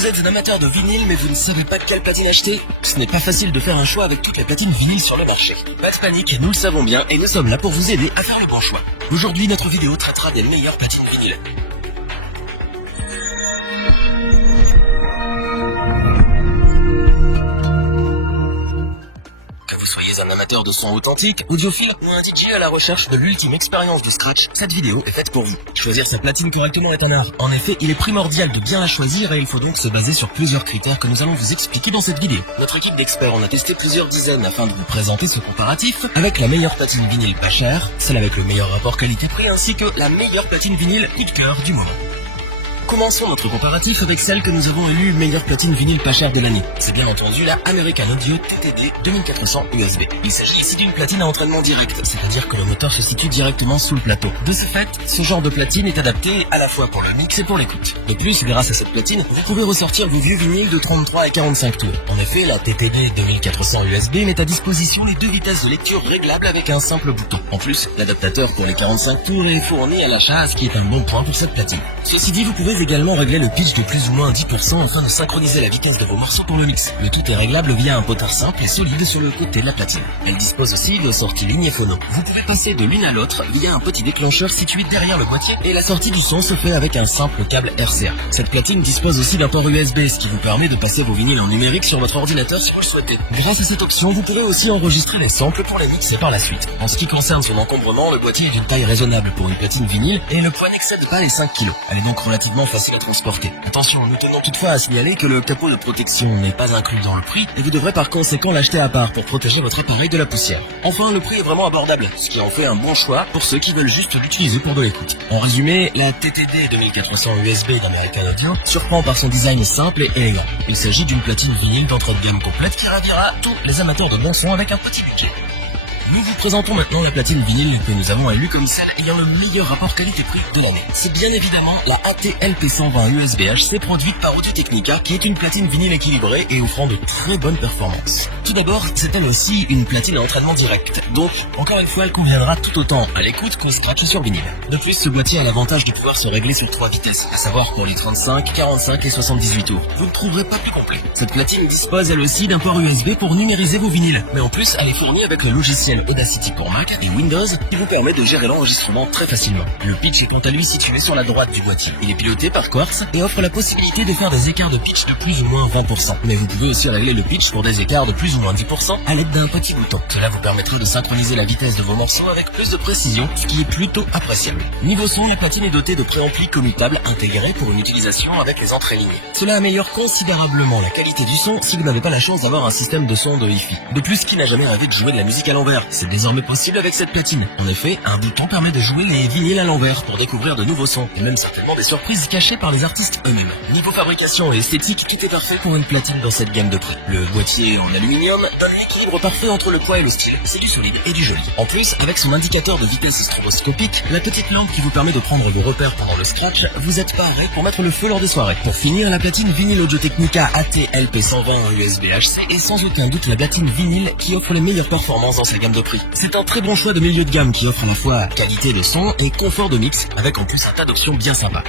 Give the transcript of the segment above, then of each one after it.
Vous êtes un amateur de vinyle mais vous ne savez pas de quelle platine acheter? Ce n'est pas facile de faire un choix avec toutes les platines vinyles sur le marché. Pas de panique, nous le savons bien et nous sommes là pour vous aider à faire le bon choix. Aujourd'hui, notre vidéo traitera des meilleures platines vinyles. Que vous soyez un amateur de son authentique, audiophile ou un DJ à la recherche de l'ultime expérience du scratch, cette vidéo est faite pour vous. Choisir sa platine correctement est un art. En effet, il est primordial de bien la choisir et il faut donc se baser sur plusieurs critères que nous allons vous expliquer dans cette vidéo. Notre équipe d'experts en a testé plusieurs dizaines afin de vous présenter ce comparatif avec la meilleure platine vinyle pas chère, celle avec le meilleur rapport qualité-prix ainsi que la meilleure platine vinyle coup de cœur du moment. Commençons notre comparatif avec celle que nous avons élue meilleure platine vinyle pas chère de l'année. C'est bien entendu la American Audio TTD 2400 USB. Il s'agit ici d'une platine à entraînement direct, c'est-à-dire que le moteur se situe directement sous le plateau. De ce fait, ce genre de platine est adapté à la fois pour le mix et pour l'écoute. De plus, grâce à cette platine, vous pouvez ressortir vos vieux vinyles de 33 et 45 tours. En effet, la TTD 2400 USB met à disposition les deux vitesses de lecture réglables avec un simple bouton. En plus, l'adaptateur pour les 45 tours est fourni à l'achat, ce qui est un bon point pour cette platine. Ceci dit, vous pouvez également régler le pitch de plus ou moins 10% afin de synchroniser la vitesse de vos morceaux pour le mix. Le tout est réglable via un potard simple et solide sur le côté de la platine. Elle dispose aussi de sorties ligne et phono. Vous pouvez passer de l'une à l'autre via un petit déclencheur situé derrière le boîtier et la sortie du son se fait avec un simple câble RCA. Cette platine dispose aussi d'un port USB, ce qui vous permet de passer vos vinyles en numérique sur votre ordinateur si vous le souhaitez. Grâce à cette option, vous pouvez aussi enregistrer les samples pour les mixer par la suite. En ce qui concerne son encombrement, le boîtier est d'une taille raisonnable pour une platine vinyle et le poids n'excède pas les 5 kg. Elle est donc relativement facile à transporter. Attention, nous tenons toutefois à signaler que le capot de protection n'est pas inclus dans le prix et vous devrez par conséquent l'acheter à part pour protéger votre appareil de la poussière. Enfin, le prix est vraiment abordable, ce qui en fait un bon choix pour ceux qui veulent juste l'utiliser pour de l'écoute. En résumé, la TTD 2400 USB d'American Audio surprend par son design simple et élégant. Il s'agit d'une platine vinyle d'entrée de gamme complète qui ravira tous les amateurs de bon son avec un petit budget. Nous vous présentons maintenant la platine vinyle que nous avons élue comme celle ayant le meilleur rapport qualité-prix de l'année. C'est bien évidemment la AT-LP120 USB HC produite par Audio-Technica qui est une platine vinyle équilibrée et offrant de très bonnes performances. Tout d'abord, c'est elle aussi une platine à entraînement direct, donc encore une fois elle conviendra tout autant à l'écoute qu'au scratch sur vinyle. De plus, ce boîtier a l'avantage de pouvoir se régler sur 3 vitesses, à savoir pour les 35, 45 et 78 tours. Vous ne trouverez pas plus complet. Cette platine dispose elle aussi d'un port USB pour numériser vos vinyles, mais en plus elle est fournie avec le logiciel Audacity pour Mac et Windows qui vous permet de gérer l'enregistrement très facilement. Le pitch est quant à lui situé sur la droite du boîtier. Il est piloté par Quartz et offre la possibilité de faire des écarts de pitch de plus ou moins 20%. Mais vous pouvez aussi régler le pitch pour des écarts de plus ou moins 10% à l'aide d'un petit bouton. Cela vous permettra de synchroniser la vitesse de vos morceaux avec plus de précision, ce qui est plutôt appréciable. Niveau son, la platine est dotée de préamplis commutables intégrés pour une utilisation avec les entrées lignées. Cela améliore considérablement la qualité du son si vous n'avez pas la chance d'avoir un système de son de Hi-Fi. De plus, qui n'a jamais rêvé de jouer de la musique à l'envers? C'est désormais possible avec cette platine. En effet, un bouton permet de jouer les vinyles à l'envers pour découvrir de nouveaux sons et même certainement des surprises cachées par les artistes eux-mêmes. Niveau fabrication et esthétique, tout est parfait pour une platine dans cette gamme de prix. Le boîtier en aluminium donne l'équilibre parfait entre le poids et le style. C'est du solide et du joli. En plus, avec son indicateur de vitesse stroboscopique, la petite lampe qui vous permet de prendre vos repères pendant le scratch, vous êtes paré pour mettre le feu lors des soirées. Pour finir, la platine vinyle Audio-Technica AT-LP120 USB HC est sans aucun doute la platine vinyle qui offre les meilleures performances dans cette gamme de prix. C'est un très bon choix de milieu de gamme qui offre à la fois qualité de son et confort de mix, avec en plus un tas d'options bien sympas.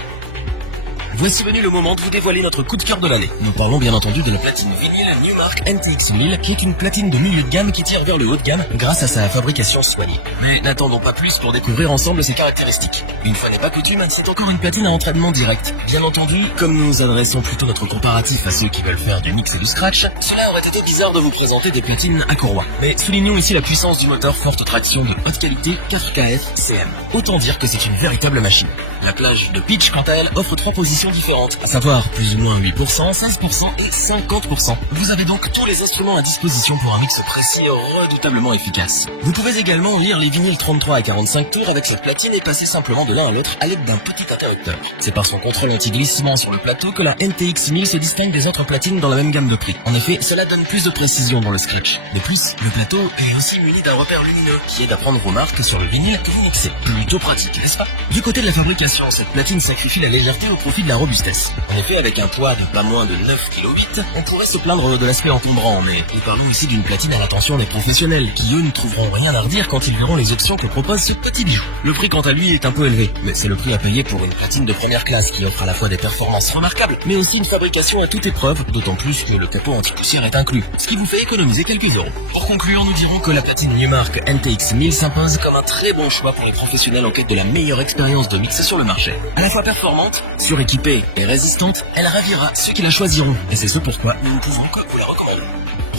Voici venu le moment de vous dévoiler notre coup de cœur de l'année. Nous parlons bien entendu de la platine vinyle Newmark NTX 1000, qui est une platine de milieu de gamme qui tire vers le haut de gamme grâce à sa fabrication soignée. Mais n'attendons pas plus pour découvrir ensemble ses caractéristiques. Une fois n'est pas coutume, c'est encore une platine à entraînement direct. Bien entendu, comme nous adressons plutôt notre comparatif à ceux qui veulent faire du mix et du scratch, cela aurait été bizarre de vous présenter des platines à courroie. Mais soulignons ici la puissance du moteur forte traction de haute qualité 4KF CM. Autant dire que c'est une véritable machine. La plage de pitch, quant à elle, offre 3 positions différentes, à savoir plus ou moins 8%, 16% et 50%. Vous avez donc tous les instruments à disposition pour un mix précis et redoutablement efficace. Vous pouvez également lire les vinyles 33 et 45 tours avec cette platine et passer simplement de l'un à l'autre à l'aide d'un petit interrupteur. C'est par son contrôle anti-glissement sur le plateau que la NTX 1000 se distingue des autres platines dans la même gamme de prix. En effet, cela donne plus de précision dans le scratch. De plus, le plateau est aussi muni d'un repère lumineux qui aide à prendre vos marques sur le vinyle que vous mixez. Plutôt pratique, n'est-ce pas? Du côté de la fabrication, cette platine sacrifie la légèreté au profit de la robustesse. En effet, avec un poids de pas moins de 9,8 kg, on pourrait se plaindre de l'aspect encombrant, mais nous parlons ici d'une platine à l'attention des professionnels, qui eux ne trouveront rien à redire quand ils verront les options que propose ce petit bijou. Le prix quant à lui est un peu élevé, mais c'est le prix à payer pour une platine de première classe qui offre à la fois des performances remarquables, mais aussi une fabrication à toute épreuve, d'autant plus que le capot anti-poussière est inclus, ce qui vous fait économiser quelques euros. Pour conclure, nous dirons que la platine Newmark NTX 1000 s'impose comme un très bon choix pour les professionnels en quête de la meilleure expérience de mix sur le marché. À la fois performante, suréquipée et résistante, elle ravira ceux qui la choisiront, et c'est ce pourquoi nous ne pouvons que vous la recommander.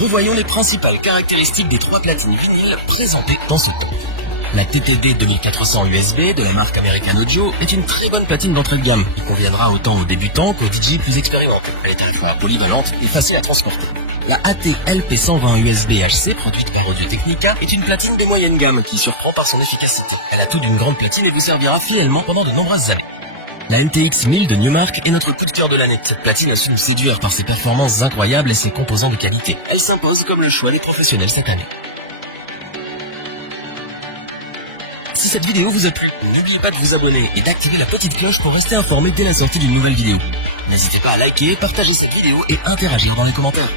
Revoyons les principales caractéristiques des 3 platines vinyles présentées dans ce top. La TTD 2400 USB de la marque American Audio est une très bonne platine d'entrée de gamme, qui conviendra autant aux débutants qu'aux DJ plus expérimentés. Elle est à la fois polyvalente et facile à transporter. La AT-LP120 USB HC produite par Audio-Technica est une platine de moyenne gamme qui surprend par son efficacité. Elle a tout d'une grande platine et vous servira fidèlement pendant de nombreuses années. La NTX 1000 de Newmark est notre coup de cœur de l'année. Cette platine a su nous séduire par ses performances incroyables et ses composants de qualité. Elle s'impose comme le choix des professionnels cette année. Si cette vidéo vous a plu, n'oubliez pas de vous abonner et d'activer la petite cloche pour rester informé dès la sortie d'une nouvelle vidéo. N'hésitez pas à liker, partager cette vidéo et interagir dans les commentaires.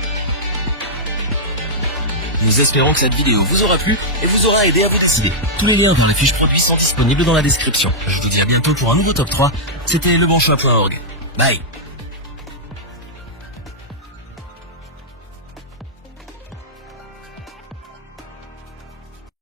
Nous espérons que cette vidéo vous aura plu et vous aura aidé à vous décider. Tous les liens vers les fiches produits sont disponibles dans la description. Je vous dis à bientôt pour un nouveau top 3. C'était lebonchoix.org. Bye.